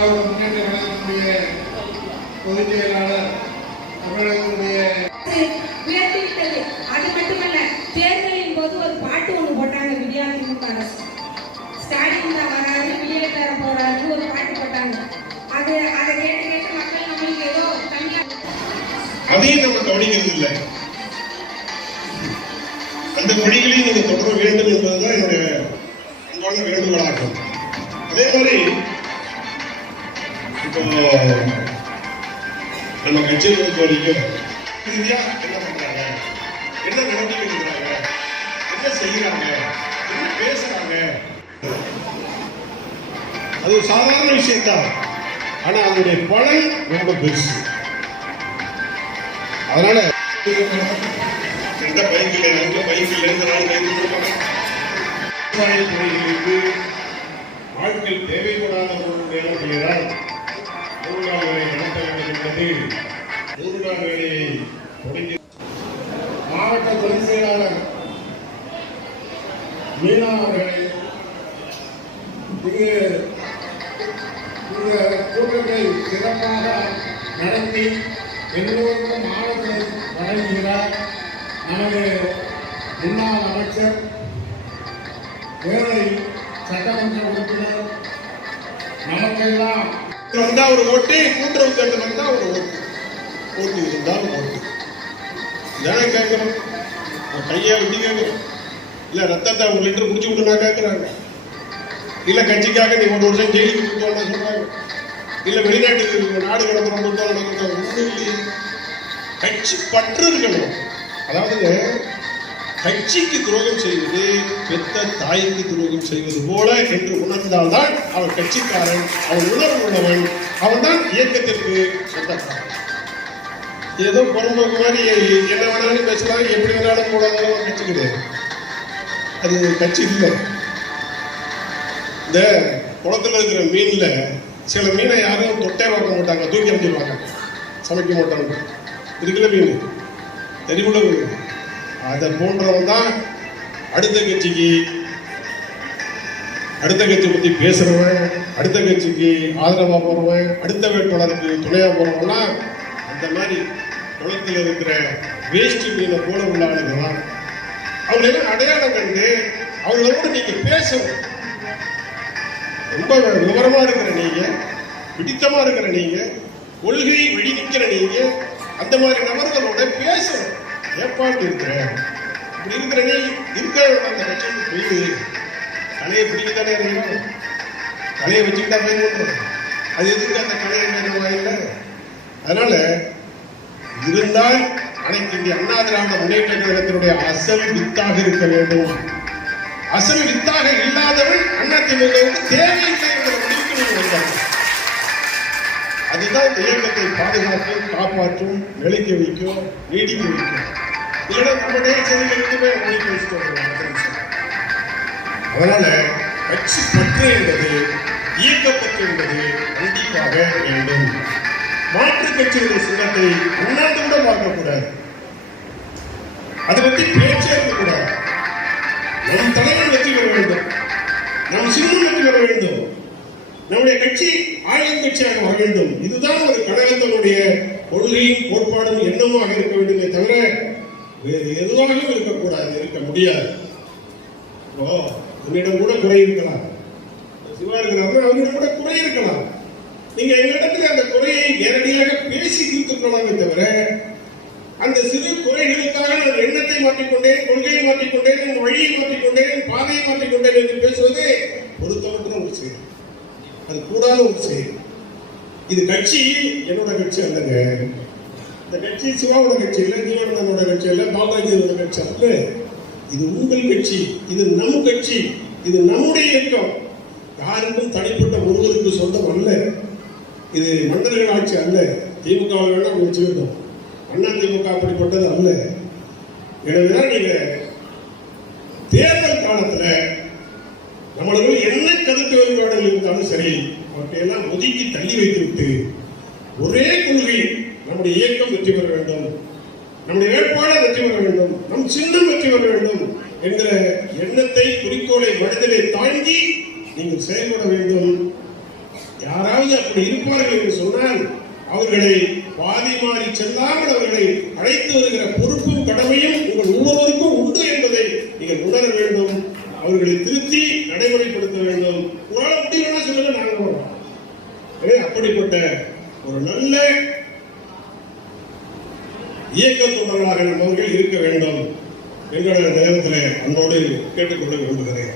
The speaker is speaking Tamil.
முன்னேற்ற கழகத்தினுடைய பொதுச் செயலாளர் தமிழகத்தினுடைய உயர்த்திவிட்டது. அது மட்டுமல்ல, தேர்தலின் போது ஒரு பாட்டு ஒண்ணு போட்டாங்க. விடியாதிமுக அரசு ஸ்டாலின் தான் வராரு, வெளியேற்ற போறாரு ஒரு பாட்டு போட்டாங்க. அதை கேட்டு கேட்டு மக்கள் நம்மளுக்கு ஏதோ தனியா அதையும் நம்ம கவனிக்கிறது இல்லை. அந்த பணிகளையும் நீங்க தொடர வேண்டும் என்பதுதான் என்னுடைய அன்பான வேண்டுகோளாகும். அதே மாதிரி இப்போ நம்ம கட்சியை பொறுத்த வரைக்கும் இந்தியா என்ன பண்றாங்க, என்ன நடவடிக்கை எடுக்கிறாங்க, என்ன செய்யறாங்க, என்ன பேசுறாங்க, அது ஒரு சாதாரண விஷயம்தான். ஆனா அதனுடைய பலன் ரொம்ப பெருசு. அதனால எந்த பைக்கில் எந்த நாள் கைது கொடுப்பாங்க. துறைகளுக்கு ஆட்கள் தேவைப்படாத பொருட்கள் நூறு நாள் வேலை நடத்த வேண்டும் என்பது 100 நாள் வேலையை தொடங்கி மாவட்ட துணை செயலாளர் மீனா அவர்களை இந்த கூட்டத்தை சிறப்பாக நடத்தி எல்லோருக்கும் ஆலோசனை வழங்குகிறார் நமது முன்னாள் அமைச்சர் வேலை சட்டமன்ற உறுப்பினர். நமக்கெல்லாம் வந்தா ஒரு ஓட்டு, கூட்டுறவு தேர்தல் வந்தா ஒரு ஓட்டு இருந்தால் ஓட்டு தானே கேட்கிறோம். கையை விட்டு கேட்கிறோம். இல்ல ரத்தத்தை ஒரு லிட்டர் குடிச்சு விட்டு நான் கேட்கிறாங்க. இல்ல கட்சிக்காக நீ 1 வருஷம் ஜெயிலுக்கு கொடுத்தோம்னா சொல்றாங்க. இல்ல வெளிநாட்டுக்கு நாடு கடத்துறோம் கொடுத்தோம். கட்சி பற்று இருக்கணும். அதாவது கட்சிக்கு துரோகம் செய்வது பெத்த தாய்க்கு துரோகம் செய்வது போல என்று உணர்ந்தால்தான் அவன் கட்சிக்காரன், அவன் உணர்வு உள்ளவன், அவன் தான் இயக்கத்திற்கு சொந்தக்காரன். ஏதோ பொறும்போக்கு மாதிரி என்ன வேணாலும் பேசலாம், எப்படி வேணாலும் போடாதான் கட்சி கிடையாது. அது கட்சி இல்லை. இந்த குளத்துல இருக்கிற மீன்ல சில மீனை யாரும் தொட்டே பார்க்க மாட்டாங்க, தூக்கி அடிச்சிருவாங்க, சமைக்க மாட்டாங்க. இருக்குல்ல மீன் தெரிவுள்ள மீன். அதை போன்றவன் தான் அடுத்த கட்சி பத்தி பேசுறவன், அடுத்த கட்சிக்கு ஆதரவா போறவன், அடுத்த வேட்பாளருக்கு துணையா போறவன்லாம் அந்த மாதிரி குளத்தில் இருக்கிற வேஸ்ட் மீனை போல உள்ள ஆளுங்க தான். அவங்களை அடையாளம் கண்டு அவங்களோட நீங்க பேசணும். ரொம்ப விவரமா இருக்கிற நீங்க, பிடித்தமா இருக்கிற நீங்க, கொள்கை வழி நிற்கிற நீங்க, அந்த மாதிரி நபர்களோட பேசணும். ஏற்பாடு இருக்கிற இப்படி இருக்கிற நீ இருக்க அந்த கட்சிக்கு போய் கலையை பிடிக்கத்தானே இருக்கணும். கலையை வச்சுக்கிட்டா பயன்படுத்தணும். அது எதுக்கு அந்த கலையை வாயில்ல. அதனால இருந்தால் அனைத்து இந்திய அண்ணா திராவிட முன்னேற்ற கழகத்தினுடைய அசல் வித்தாக இருக்க வேண்டும். அசல் வித்தாக இல்லாதவன் அதிமுகவுக்கு தேவையில்லை என்ற முடிவுக்கு நீங்கள் வந்தாங்க. அதுதான் இந்த இயக்கத்தை பாதுகாக்கும், காப்பாற்றும், நிலைக்க வைக்கும், நீடிக்க வைக்கும். இல்லைன்னா நம்முடைய செடிகளுக்குமே ஒழிக்க வச்சுட்டு. அதனால கட்சி பற்று என்பது, இயக்கப்பற்று என்பது கண்டிப்பாக வேண்டும். மாற்று கட்சியுடைய சின்னத்தை உன்னாண்டு கூட பார்க்கக்கூடாது. அதை பற்றி பேச்சே இருக்கக்கூடாது. நம் தலைவர் வெற்றி பெற வேண்டும், நம் சின்னம் வெற்றி பெற வேண்டும், நம்முடைய கட்சி ஆளும் கட்சியாக வர வேண்டும். இதுதான் ஒரு கழகத்தினுடைய கொள்கையும் கோட்பாடும் எண்ணமாக இருக்க வேண்டுமே தவிர வேறு எதுவாகவும் இருக்கக்கூடாது, இருக்க முடியாது. உன்னிடம் கூட குறை இருக்கலாம், சிவா இருக்கிறார்கள், அவரிடம் கூட குறை இருக்கலாம். நீங்க எங்களிடத்தில் அந்த குறையை நேரடியாக பேசி தீர்த்துக்கொள்ளலாமே தவிர அந்த சிறு குறைகளுக்காக நான் எண்ணத்தை மாற்றிக்கொண்டேன், கொள்கையை மாற்றிக்கொண்டேன், என் வழியை மாற்றிக்கொண்டேன், பாதையை மாற்றிக்கொண்டேன் என்று பேசுவது பொருத்தமற்ற ஒரு செயல். அது கூடாத ஒரு செயல். இது கட்சி என்னோட கட்சி அல்லங்க. இந்த கட்சி சிவாவோட கட்சி இல்லை, ஜீவானந்தனோட கட்சி இல்லை, பாபாஜியோட கட்சி அல்ல. இது உங்கள் கட்சி, இது நம் கட்சி, இது நம்முடைய இயக்கம். யாருக்கும் தனிப்பட்ட ஒருவருக்கு சொந்தம் அல்ல. இது மன்னர்கள் ஆட்சி அல்ல. திமுக வேணாம் வச்சுக்கிட்டோம், அண்ணா திமுக அப்படிப்பட்டது அல்ல. எனவேதான் நீங்க தேர்தல் காலத்துல நம்மளுக்கு என்ன கருத்து வேறுபாடுகள் இருந்தாலும் சரி, அவற்றையெல்லாம் ஒதுக்கி தள்ளி வைத்துவிட்டு ஒரே கொள்கை, நம்முடைய இயக்கம் வெற்றி பெற வேண்டும், நம்முடைய வேட்பாளர் வெற்றி பெற வேண்டும், நம் சின்னம் வெற்றி பெற வேண்டும் என்ற எண்ணத்தை, குறிக்கோளை, மனதிலே தாங்கி நீங்கள் செயல்பட வேண்டும். யாராவது அப்படி இருப்பார்கள் என்று சொன்னால் அவர்களை பாதி மாறி செல்லாமல் அவர்களை அழைத்து வருகிற பொறுப்பும் கடமையும் உங்கள் ஒவ்வொருவருக்கும் உண்டு என்பதை நீங்கள் உணர வேண்டும். அவர்களை திருத்தி நடைமுறைப்படுத்த வேண்டும். உங்களால் முடியலன்னா சொல்லுங்க, நாங்கள் போறோம். அப்படிப்பட்ட ஒரு நல்ல இயக்க தொண்டர்களாக நம்மவர்கள் இருக்க வேண்டும் என்கிற நேரத்தில் அன்போடு கேட்டுக்கொள்ள விரும்புகிறேன்.